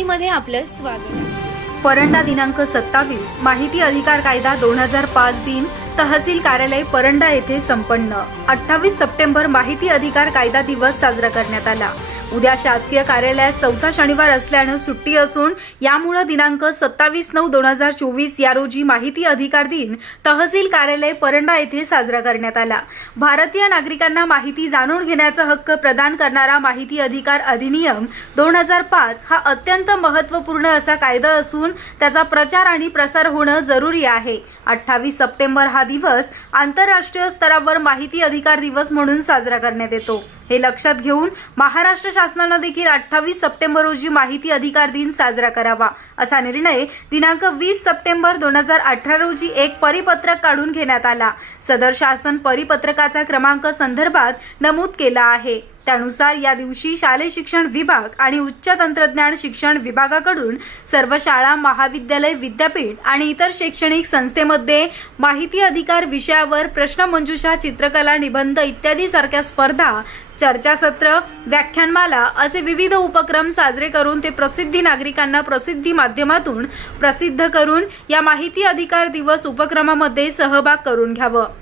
मध्ये आपलं स्वागत. परंडा दिनांक सत्तावीस माहिती अधिकार कायदा दोन हजार पाच दिन तहसील कार्यालय परंडा येथे संपन्न. अठ्ठावीस सप्टेंबर माहिती अधिकार कायदा दिवस साजरा करण्यात आला. उद्या शासकीय कार्यालयात चौथा शनिवार असल्यानं सुट्टी असून यामुळे दिनांक सत्तावीस नऊ दोन हजार चोवीस या रोजी माहिती अधिकार दिन तहसील कार्यालय परंडा येथे साजरा करण्यात आला. भारतीय नागरिकांना माहिती जाणून घेण्याचा हक्क प्रदान करणारा माहिती अधिकार अधिनियम दोन हजार पाच हा अत्यंत महत्त्वपूर्ण असा कायदा असून त्याचा प्रचार आणि प्रसार होणं जरुरी आहे. अठ्ठावीस सप्टेंबर हा दिवस आंतरराष्ट्रीय स्तरावर माहिती अधिकार दिवस म्हणून साजरा करण्यात येतो. हे लक्षात घेऊन महाराष्ट्र शासनानं देखील अठ्ठावीस सप्टेंबर रोजी माहिती अधिकार दिन साजरा करावा असा निर्णय दिनांक वीस सप्टेंबर दोन हजार अठरा रोजी एक परिपत्रक काढून घेण्यात आला. सदर शासन परिपत्रकाचा क्रमांक संदर्भात नमूद केला आहे. त्यानुसार या दिवशी शालेय शिक्षण विभाग आणि उच्च तंत्रज्ञान शिक्षण विभागाकडून सर्व शाळा महाविद्यालय विद्यापीठ आणि इतर शैक्षणिक संस्थेमध्ये माहिती अधिकार विषयावर प्रश्नमंजुषा चित्रकला निबंध इत्यादी सारख्या स्पर्धा चर्चासत्र व्याख्यानमाला असे विविध उपक्रम साजरे करून ते प्रसिद्धी नागरिकांना प्रसिद्धी माध्यमातून प्रसिद्ध करून या माहिती अधिकार दिवस उपक्रमामध्ये सहभाग करून घ्यावं.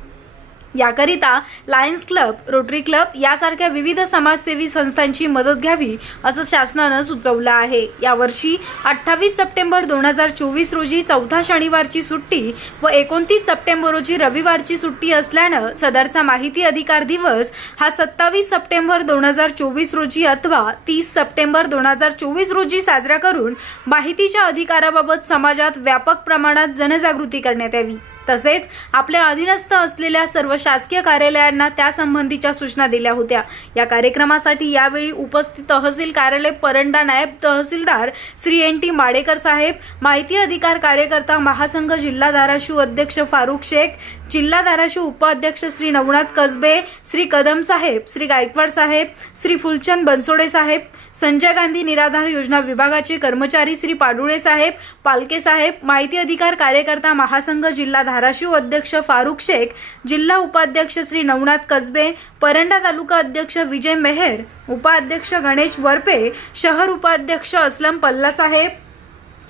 याकरिता लायन्स क्लब रोटरी क्लब यासारख्या विविध समाजसेवी संस्थांची मदत घ्यावी असं शासनानं सुचवलं आहे. यावर्षी अठ्ठावीस सप्टेंबर दोन हजार चोवीस रोजी चौथा शनिवारची सुट्टी व एकोणतीस सप्टेंबर रोजी रविवारची सुट्टी असल्यानं सदरचा माहिती अधिकार दिवस हा सत्तावीस सप्टेंबर दोन हजार चोवीस रोजी अथवा तीस सप्टेंबर दोन हजार चोवीस रोजी साजरा करून माहितीच्या अधिकाराबाबत समाजात व्यापक प्रमाणात जनजागृती करण्यात यावी. तसेच आपल्या अधीनस्थ असलेल्या सर्व शासकीय कार्यालयांना त्यासंबंधीच्या सूचना दिल्या होत्या. या कार्यक्रमासाठी यावेळी उपस्थित तहसील कार्यालय परंडा नायब तहसीलदार श्री एन टी माडेकर साहेब माहिती अधिकार कार्यकर्ता महासंघ जिल्हा धाराशिव अध्यक्ष फारुख शेख जिल्हा धाराशिव उपाध्यक्ष श्री नवनाथ कसबे श्री कदम साहेब श्री गायकवाड साहेब श्री फुलचंद बनसोडे साहेब संजय गांधी निराधार योजना विभागाचे कर्मचारी श्री पाडुळे साहेब पालके साहेब माहिती अधिकार कार्यकर्ता महासंघ जिल्हा धाराशिव अध्यक्ष फारुख शेख जिल्हा उपाध्यक्ष श्री नवनाथ कसबे परंडा तालुका अध्यक्ष विजय मेहर उपाध्यक्ष गणेश वरपे शहर उपाध्यक्ष असलम पल्ला साहेब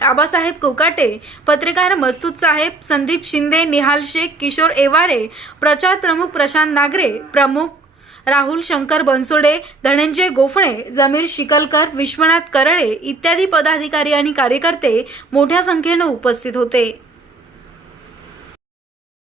आबासाहेब कोकाटे पत्रकार मस्तूद साहेब संदीप शिंदे निहाल शेख किशोर एवारे प्रचार प्रमुख प्रशांत नागरे प्रमुख राहुल शंकर बनसोडे धनंजय गोफणे जमीर शिकलकर विश्वनाथ करळे इत्यादी पदाधिकारी आणि कार्यकर्ते मोठ्या संख्येनं उपस्थित होते.